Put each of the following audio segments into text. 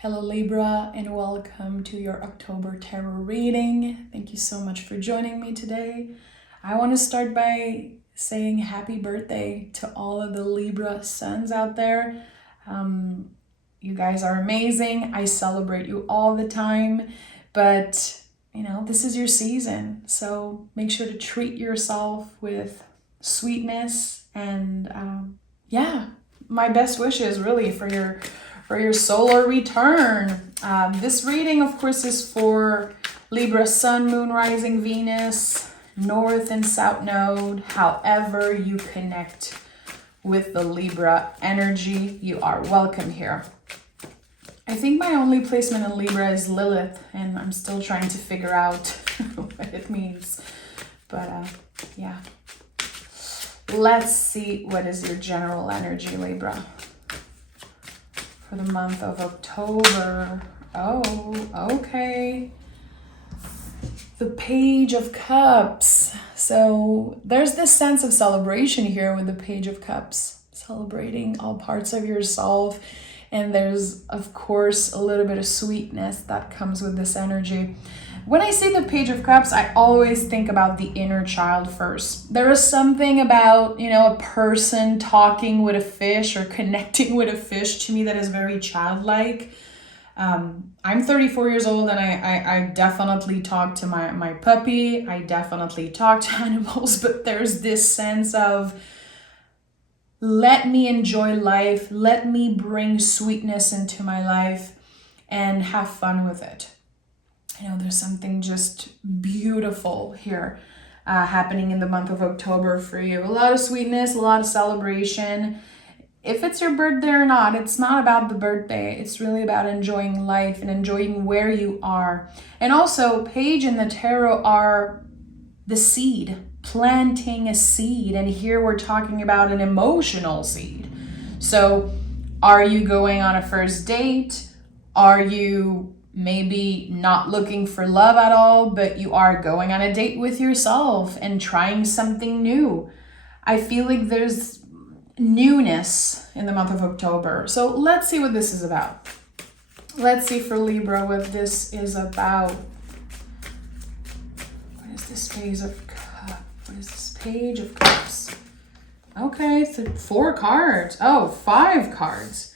Hello Libra, and welcome to your October tarot reading. Thank you so much for joining me today. I want to start by saying happy birthday to all of the Libra suns out there. You guys are amazing. I celebrate you all the time, but this is your season. So make sure to treat yourself with sweetness and my best wishes really for your solar return. This reading, of course, is for Libra Sun, Moon, Rising, Venus, North and South Node. However you connect with the Libra energy, you are welcome here. I think my only placement in Libra is Lilith, and I'm still trying to figure out what it means. But yeah. Let's see what is your general energy, Libra, for the month of October. Oh, okay. The Page of Cups. So there's this sense of celebration here with the Page of Cups, celebrating all parts of yourself. And there's, of course, a little bit of sweetness that comes with this energy. When I see the Page of Cups, I always think about the inner child first. There is something about, a person talking with a fish or connecting with a fish to me that is very childlike. I'm 34 years old, and I definitely talk to my puppy. I definitely talk to animals, but there's this sense of, let me enjoy life. Let me bring sweetness into my life and have fun with it. There's something just beautiful here happening in the month of October for you. A lot of sweetness, a lot of celebration. If it's your birthday or not, it's not about the birthday. It's really about enjoying life and enjoying where you are. And also, Page and the Tarot are the seed, planting a seed. And here we're talking about an emotional seed. So are you going on a first date? Are you maybe not looking for love at all, but you are going on a date with yourself and trying something new? I feel like there's newness in the month of October. So let's see what this is about. Let's see for Libra what this is about. What is this Page of Cups? What is this Page of Cups? Okay, 4 cards. Oh, 5 cards.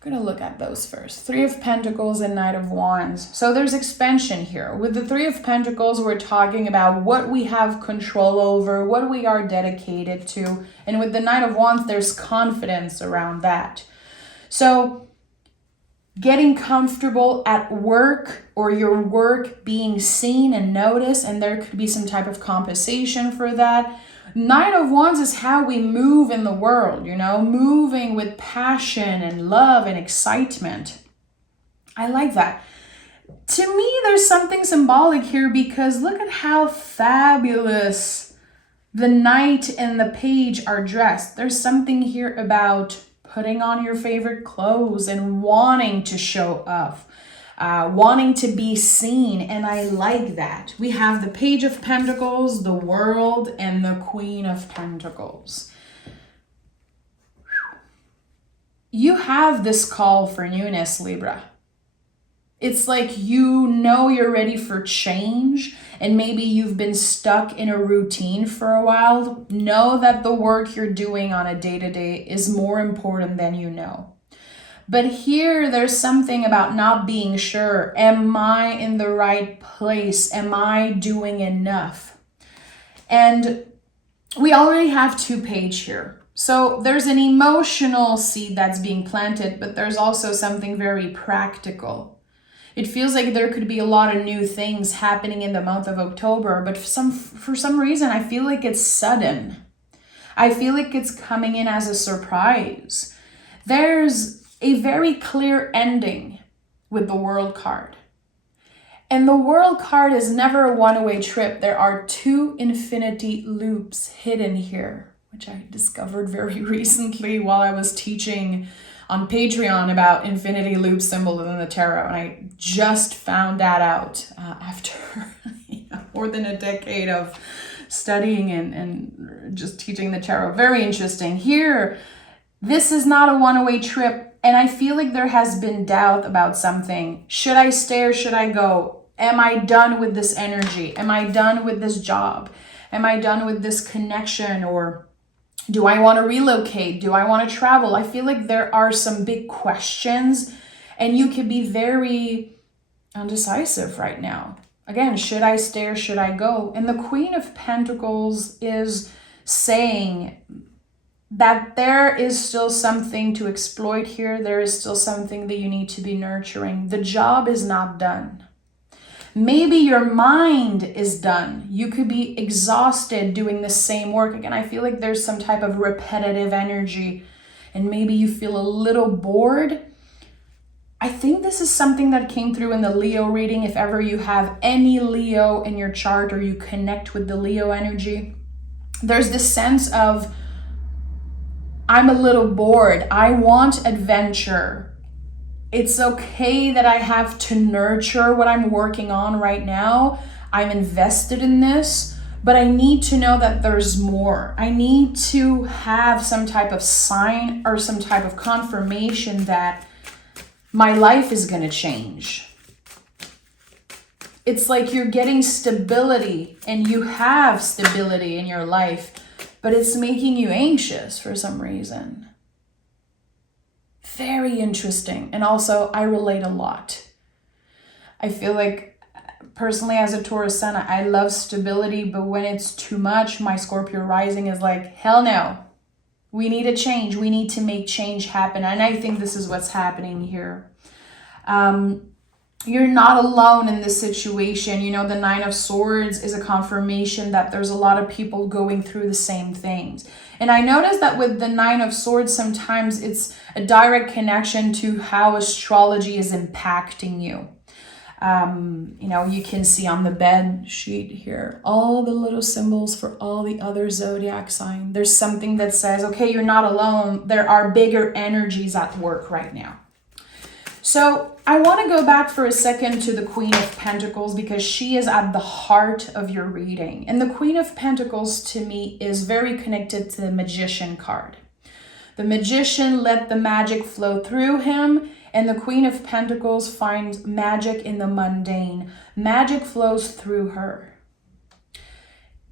We're going to look at those first. 3 of Pentacles and Knight of Wands. So there's expansion here. With the 3 of Pentacles, we're talking about what we have control over, what we are dedicated to. And with the Knight of Wands, there's confidence around that. So getting comfortable at work, or your work being seen and noticed, and there could be some type of compensation for that. Knight of Wands is how we move in the world, moving with passion and love and excitement. I like that. To me, there's something symbolic here, because look at how fabulous the Knight and the Page are dressed. There's something here about putting on your favorite clothes and wanting to show off. Wanting to be seen, and I like that. We have the Page of Pentacles, the World, and the Queen of Pentacles. You have this call for newness, Libra. It's like you're ready for change, and maybe you've been stuck in a routine for a while. Know that the work you're doing on a day-to-day is more important than you know. But here, there's something about not being sure. Am I in the right place? Am I doing enough? And we already have 2 Page here. So there's an emotional seed that's being planted, but there's also something very practical. It feels like there could be a lot of new things happening in the month of October, but for some reason, I feel like it's sudden. I feel like it's coming in as a surprise. There's a very clear ending with the World card. And the World card is never a one-way trip. There are 2 infinity loops hidden here, which I discovered very recently while I was teaching on Patreon about infinity loop symbols in the tarot. And I just found that out after more than a decade of studying and just teaching the tarot. Very interesting. Here, this is not a one-way trip. And I feel like there has been doubt about something. Should I stay or should I go? Am I done with this energy? Am I done with this job? Am I done with this connection? Or do I want to relocate? Do I want to travel? I feel like there are some big questions and you could be very undecisive right now. Again, should I stay or should I go? And the Queen of Pentacles is saying that there is still something to exploit here. There is still something that you need to be nurturing. The job is not done. Maybe your mind is done. You could be exhausted doing the same work. Again, I feel like there's some type of repetitive energy and maybe you feel a little bored. I think this is something that came through in the Leo reading. If ever you have any Leo in your chart or you connect with the Leo energy, there's this sense of, I'm a little bored. I want adventure. It's okay that I have to nurture what I'm working on right now. I'm invested in this, but I need to know that there's more. I need to have some type of sign or some type of confirmation that my life is going to change. It's like you're getting stability and you have stability in your life, but it's making you anxious for some reason. Very interesting. And also, I relate a lot. I feel like, personally, as a Taurus sun, I love stability, but when it's too much, my Scorpio rising is like, hell no. We need a change. We need to make change happen. And I think this is what's happening here. You're not alone in this situation. You know, the Nine of Swords is a confirmation that there's a lot of people going through the same things. And I noticed that with the Nine of Swords, sometimes it's a direct connection to how astrology is impacting you. You know, you can see on the bed sheet here, all the little symbols for all the other zodiac signs. There's something that says, okay, you're not alone. There are bigger energies at work right now. So I want to go back for a second to the Queen of Pentacles because she is at the heart of your reading. And the Queen of Pentacles to me is very connected to the Magician card. The Magician let the magic flow through him, and the Queen of Pentacles finds magic in the mundane. Magic flows through her.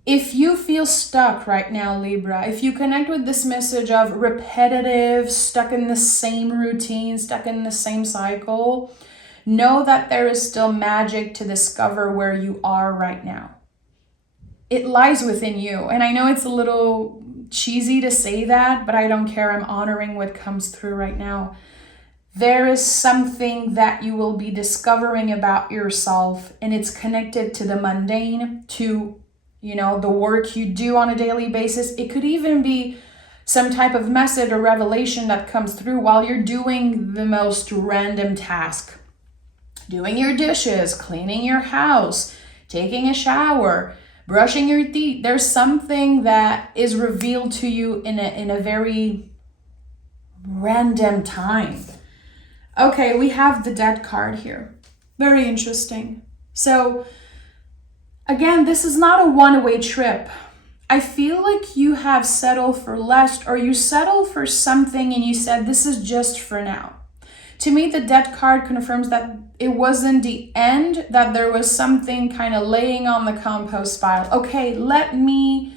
If you feel stuck right now, Libra, if you connect with this message of repetitive, stuck in the same routine, stuck in the same cycle, know that there is still magic to discover where you are right now. It lies within you. And I know it's a little cheesy to say that, but I don't care. I'm honoring what comes through right now. There is something that you will be discovering about yourself, and it's connected to the mundane, to the work you do on a daily basis. It could even be some type of message or revelation that comes through while you're doing the most random task. Doing your dishes, cleaning your house, taking a shower, brushing your teeth. There's something that is revealed to you in a very random time. Okay, we have the Death card here. Very interesting. So again, this is not a one-way trip. I feel like you have settled for less, or you settled for something and you said, this is just for now. To me, the Death card confirms that it wasn't the end, that there was something kind of laying on the compost pile. Okay, let me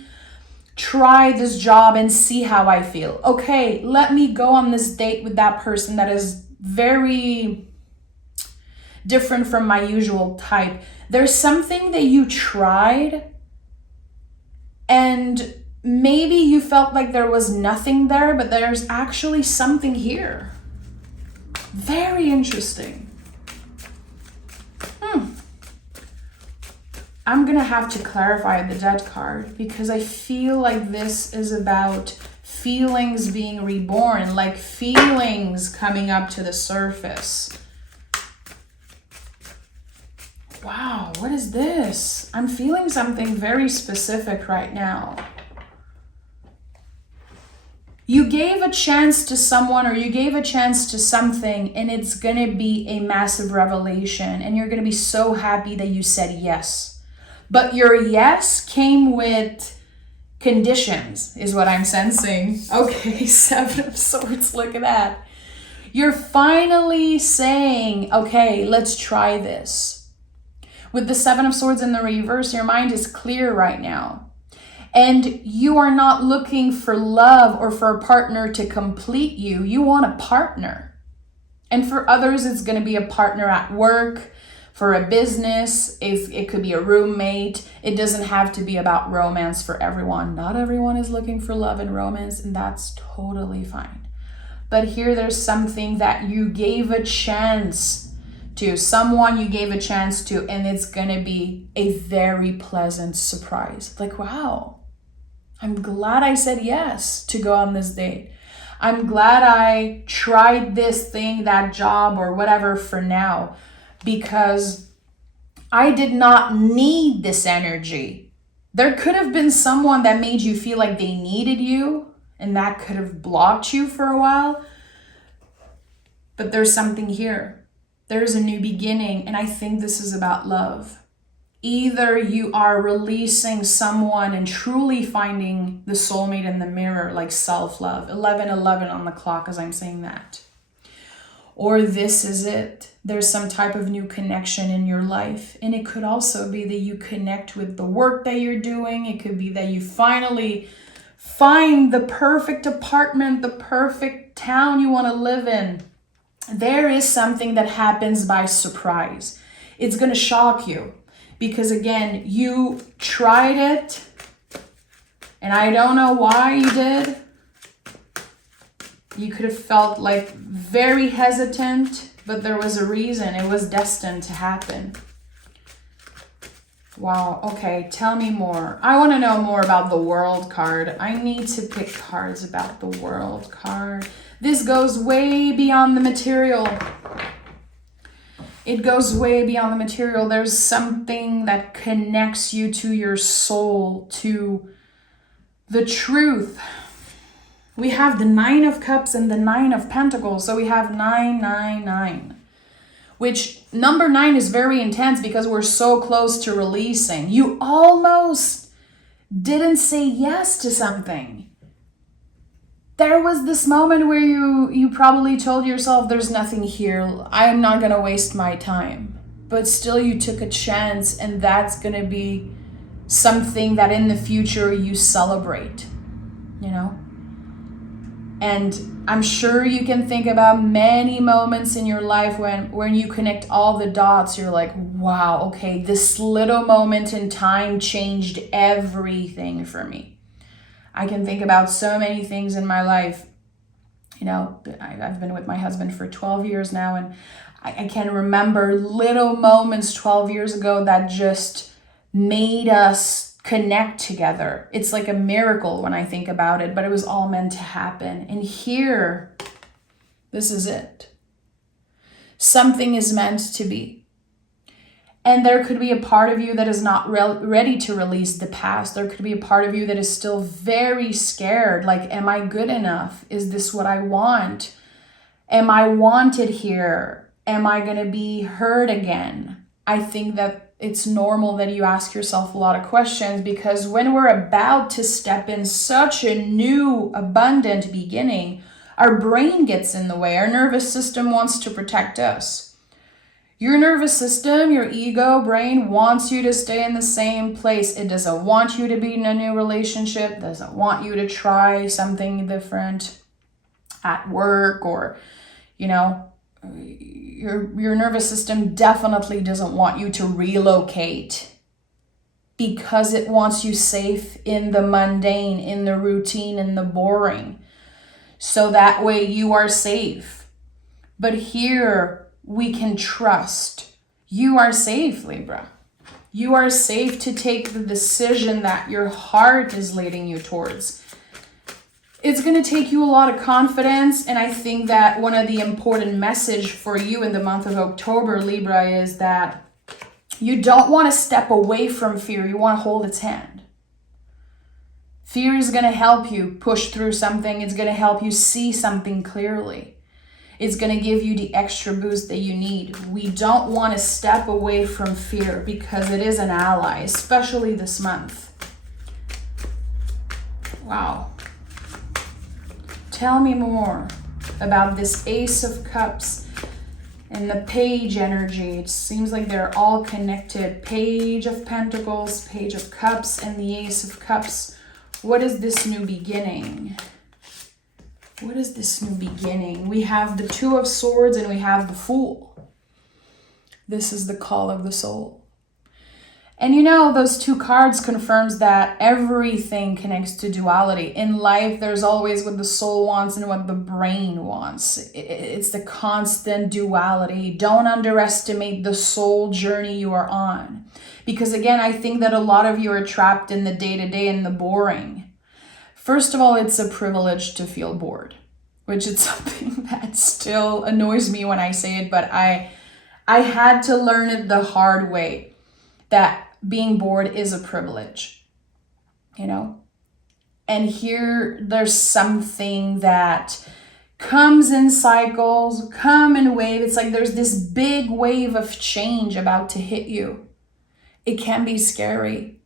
try this job and see how I feel. Okay, let me go on this date with that person that is very different from my usual type. There's something that you tried and maybe you felt like there was nothing there, but there's actually something here. Very interesting. I'm gonna have to clarify the Death card because I feel like this is about feelings being reborn, like feelings coming up to the surface. Wow, what is this? I'm feeling something very specific right now. You gave a chance to someone, or you gave a chance to something, and it's gonna be a massive revelation, and you're gonna be so happy that you said yes. But your yes came with conditions, is what I'm sensing. Okay, Seven of Swords, look at that. You're finally saying, okay, let's try this. With the Seven of Swords in the reverse, your mind is clear right now. And you are not looking for love or for a partner to complete you. You want a partner. And for others, it's going to be a partner at work, for a business, it could be a roommate. It doesn't have to be about romance for everyone. Not everyone is looking for love and romance, and that's totally fine. But here there's something that you gave a chance to, someone you gave a chance to, and it's gonna be a very pleasant surprise. Like, wow, I'm glad I said yes to go on this date. I'm glad I tried this thing, that job or whatever for now, because I did not need this energy. There could have been someone that made you feel like they needed you, and that could have blocked you for a while. But there's something here. There's a new beginning, and I think this is about love. Either you are releasing someone and truly finding the soulmate in the mirror, like self-love, 11:11 on the clock as I'm saying that. Or this is it. There's some type of new connection in your life. And it could also be that you connect with the work that you're doing. It could be that you finally find the perfect apartment, the perfect town you want to live in. There is something that happens by surprise. It's going to shock you because, again, you tried it, and I don't know why you did. You could have felt like very hesitant, but there was a reason. It was destined to happen. Wow, okay, tell me more. I want to know more about the World card. I need to pick cards about the World card. This goes way beyond the material. It goes way beyond the material. There's something that connects you to your soul, to the truth. We have the Nine of Cups and the Nine of Pentacles. So we have 999, which number 9 is very intense because we're so close to releasing. You almost didn't say yes to something. There was this moment where you probably told yourself, there's nothing here. I'm not going to waste my time. But still you took a chance, and that's going to be something that in the future you celebrate, you know? And I'm sure you can think about many moments in your life when you connect all the dots, you're like, wow, okay, this little moment in time changed everything for me. I can think about so many things in my life. You know, I've been with my husband for 12 years now, and I can remember little moments 12 years ago that just made us connect together. It's like a miracle when I think about it, but it was all meant to happen. And here, this is it. Something is meant to be. And there could be a part of you that is not ready to release the past. There could be a part of you that is still very scared. Like, am I good enough? Is this what I want? Am I wanted here? Am I going to be heard again? I think that it's normal that you ask yourself a lot of questions, because when we're about to step in such a new, abundant beginning, our brain gets in the way. Our nervous system wants to protect us. Your nervous system, your ego, brain wants you to stay in the same place. It doesn't want you to be in a new relationship, doesn't want you to try something different at work, or, you know, your nervous system definitely doesn't want you to relocate, because it wants you safe in the mundane, in the routine, in the boring. So that way you are safe. But here, we can trust. You are safe, Libra. You are safe to take the decision that your heart is leading you towards. It's going to take you a lot of confidence, and I think that one of the important message for you in the month of October, Libra, is that you don't want to step away from fear. You want to hold its hand. Fear is going to help you push through something. It's going to help you see something clearly. It's going to give you the extra boost that you need. We don't want to step away from fear because it is an ally, especially this month. Wow. Tell me more. about this Ace of Cups and the Page energy. It seems like they're all connected. Page of Pentacles, Page of Cups, and the Ace of Cups. What is this new beginning? What is this new beginning? We have the Two of Swords and we have the Fool. This is the call of the soul. And you know, those two cards confirms that everything connects to duality. In life, there's always what the soul wants and what the brain wants. It's the constant duality. Don't underestimate the soul journey you are on. Because again, I think that a lot of you are trapped in the day-to-day and the boring. First of all, it's a privilege to feel bored, which is something that still annoys me when I say it, but I had to learn it the hard way, that being bored is a privilege, you know? And here there's something that comes in cycles, come in waves. It's like there's this big wave of change about to hit you. It can be scary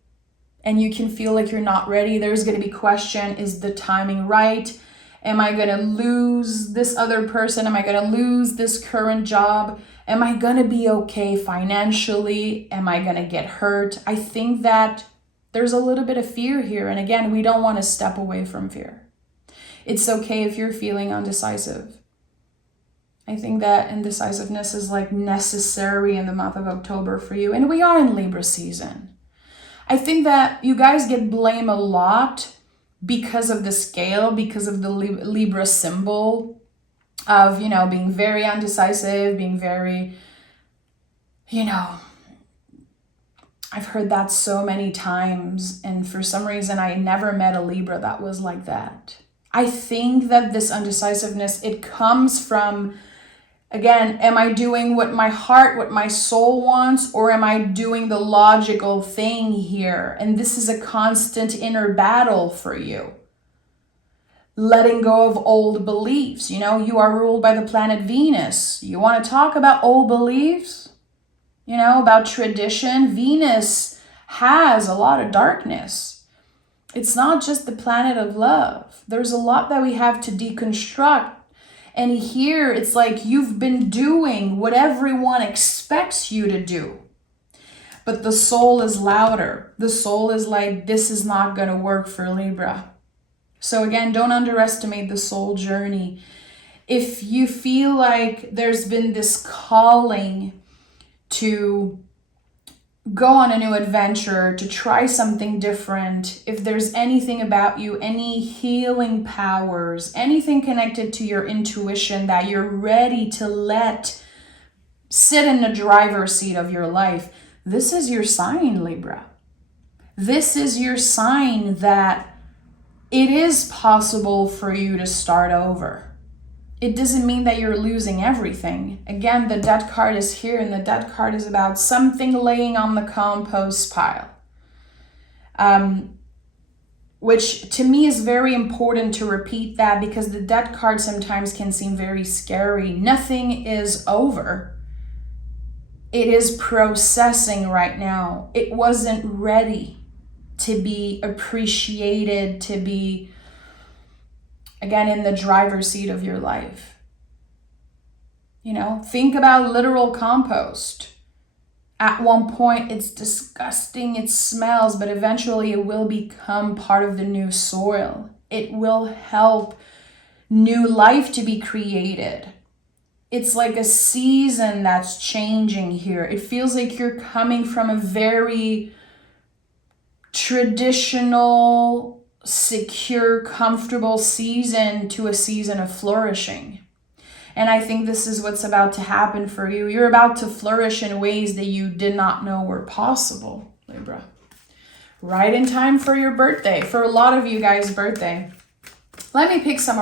and you can feel like you're not ready. There's going to be question, is the timing right? Am I going to lose this other person? Am I going to lose this current job? Am I going to be okay financially? Am I going to get hurt? I think that there's a little bit of fear here. And again, we don't want to step away from fear. It's okay if you're feeling undecisive. I think that indecisiveness is like necessary in the month of October for you. And we are in Libra season. I think that you guys get blamed a lot because of the scale, because of the Libra symbol of, you know, being very undecisive, being very, you know, I've heard that so many times. And for some reason, I never met a Libra that was like that. I think that this undecisiveness, it comes from, again, am I doing what my heart, what my soul wants, or am I doing the logical thing here? And this is a constant inner battle for you. Letting go of old beliefs. You know, you are ruled by the planet Venus. You want to talk about old beliefs? You know, about tradition? Venus has a lot of darkness. It's not just the planet of love. There's a lot that we have to deconstruct. And here it's like you've been doing what everyone expects you to do. But the soul is louder. The soul is like, this is not going to work for Libra. So again, don't underestimate the soul journey. If you feel like there's been this calling to go on a new adventure, to try something different, if there's anything about you, any healing powers, anything connected to your intuition that you're ready to let sit in the driver's seat of your life, this is your sign, Libra. This is your sign that it is possible for you to start over. It doesn't mean that you're losing everything. Again, the Death card is here, and the Death card is about something laying on the compost pile. Which to me is very important to repeat that, because the Death card sometimes can seem very scary. Nothing is over. It is processing right now. It wasn't ready to be appreciated, to be, again, in the driver's seat of your life. You know, think about literal compost. At one point, it's disgusting, it smells, but eventually it will become part of the new soil. It will help new life to be created. It's like a season that's changing here. It feels like you're coming from a very traditional, secure, comfortable season to a season of flourishing. And I think this is what's about to happen for you. You're about to flourish in ways that you did not know were possible, Libra. Right in time for your birthday, for a lot of you guys' birthday. Let me pick some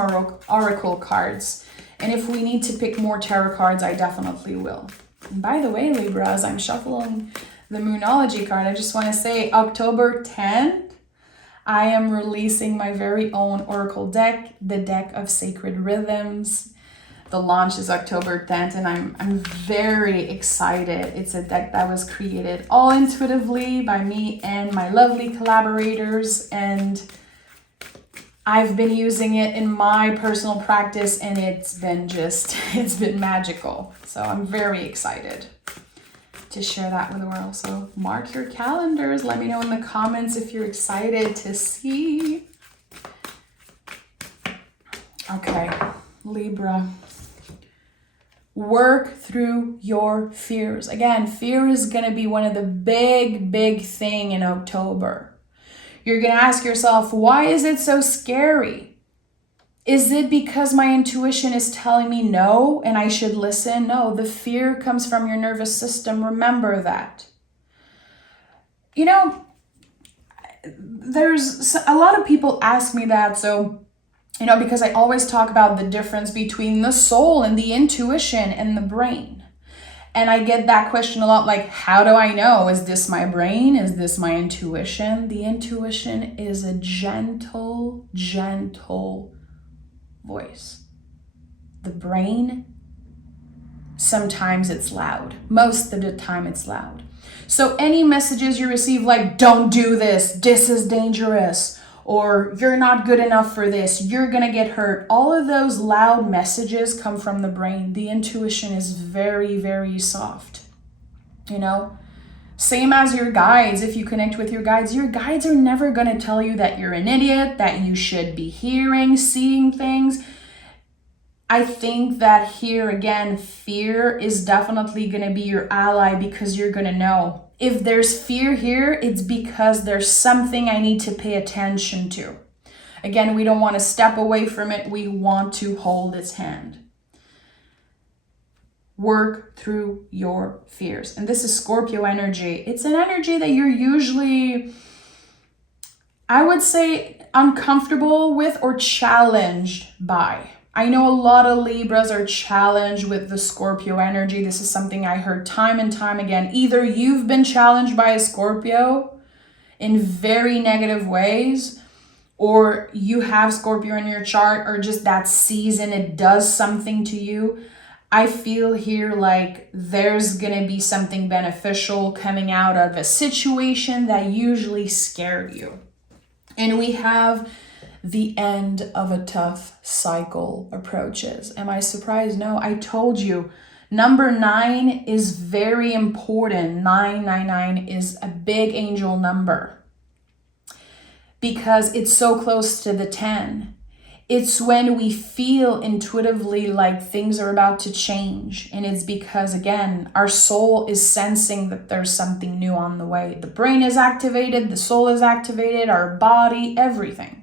oracle cards. And if we need to pick more tarot cards, I definitely will. And by the way, Libra, as I'm shuffling the Moonology card, I just want to say October 10th, I am releasing my very own oracle deck, the deck of sacred rhythms. The launch is October 10th, and I'm very excited. It's a deck that was created all intuitively by me and my lovely collaborators, and I've been using it in my personal practice and it's been magical. So I'm very excited to share that with the world. So mark your calendars. Let me know in the comments if you're excited to see. Okay, Libra. Work through your fears. Again, fear is going to be one of the big thing in October. You're going to ask yourself, why is it so scary? Is it because my intuition is telling me no and I should listen? No, the fear comes from your nervous system. Remember that. You know, there's a lot of people ask me that. So, you know, because I always talk about the difference between the soul and the intuition and the brain. And I get that question a lot, like, how do I know? Is this my brain? Is this my intuition? The intuition is a gentle voice. The brain, sometimes it's loud. Most of the time it's loud. So any messages you receive like, don't do this is dangerous, or you're not good enough for this, you're gonna get hurt. All of those loud messages come from the brain. The intuition is very soft, you know? Same as your guides. If you connect with your guides are never gonna tell you that you're an idiot, that you should be hearing, seeing things. I think that here again, fear is definitely gonna be your ally because you're gonna know. If there's fear here, it's because there's something I need to pay attention to. Again, we don't want to step away from it. We want to hold its hand. Work through your fears. And this is Scorpio energy. It's an energy that you're usually, I would say, uncomfortable with or challenged by. I know a lot of Libras are challenged with the Scorpio energy. This is something I heard time and time again. Either you've been challenged by a Scorpio in very negative ways, or you have Scorpio in your chart, or just that season, it does something to you. I feel here like there's gonna be something beneficial coming out of a situation that usually scared you. And we have the end of a tough cycle approaches. Am I surprised? No, I told you. Number 9 is very important. 999 is a big angel number because it's so close to the 10. It's when we feel intuitively like things are about to change. And it's because, again, our soul is sensing that there's something new on the way. The brain is activated, the soul is activated, our body, everything.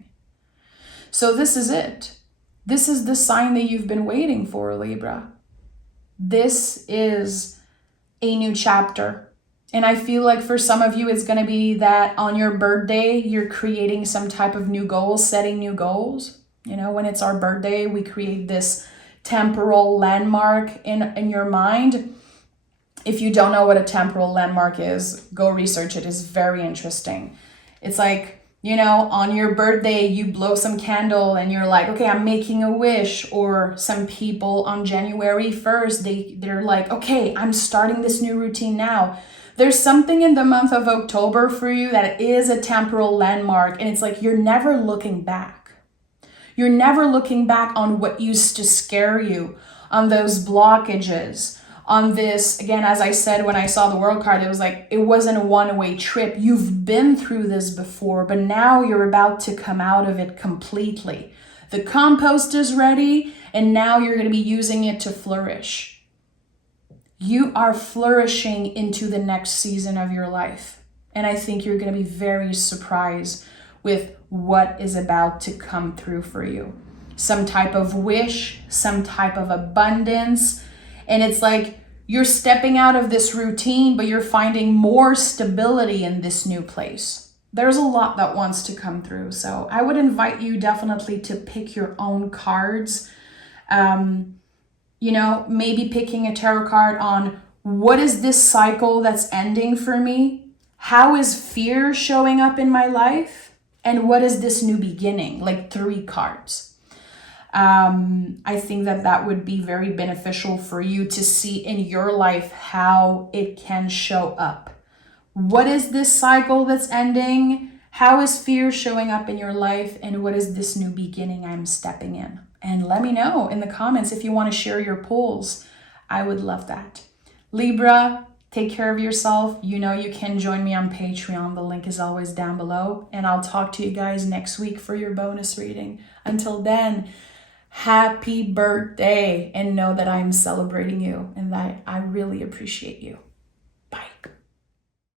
So this is it. This is the sign that you've been waiting for, Libra. This is a new chapter. And I feel like for some of you, it's going to be that on your birthday, you're creating some type of new goals, setting new goals. You know, when it's our birthday, we create this temporal landmark in your mind. If you don't know what a temporal landmark is, go research it. It's very interesting. It's like, you know, on your birthday, you blow some candle and you're like, okay, I'm making a wish. Or some people on January 1st, they're like, okay, I'm starting this new routine now. There's something in the month of October for you that is a temporal landmark. And it's like, you're never looking back. You're never looking back on what used to scare you, on those blockages, on this, again, as I said, when I saw the world card, it was like, it wasn't a one-way trip. You've been through this before, but now you're about to come out of it completely. The compost is ready, and now you're going to be using it to flourish. You are flourishing into the next season of your life. And I think you're going to be very surprised with what is about to come through for you. Some type of wish, some type of abundance. And it's like you're stepping out of this routine, but you're finding more stability in this new place. There's a lot that wants to come through. So I would invite you definitely to pick your own cards. You know, maybe picking a tarot card on what is this cycle that's ending for me? How is fear showing up in my life? And what is this new beginning? Like 3 cards. I think that would be very beneficial for you to see in your life how it can show up. What is this cycle that's ending? How is fear showing up in your life, and what is this new beginning I'm stepping in? And let me know in the comments if you want to share your polls. I would love that. Libra, take care of yourself. You know you can join me on Patreon. The link is always down below. And I'll talk to you guys next week for your bonus reading. Until then, happy birthday, and know that I'm celebrating you and that I really appreciate you.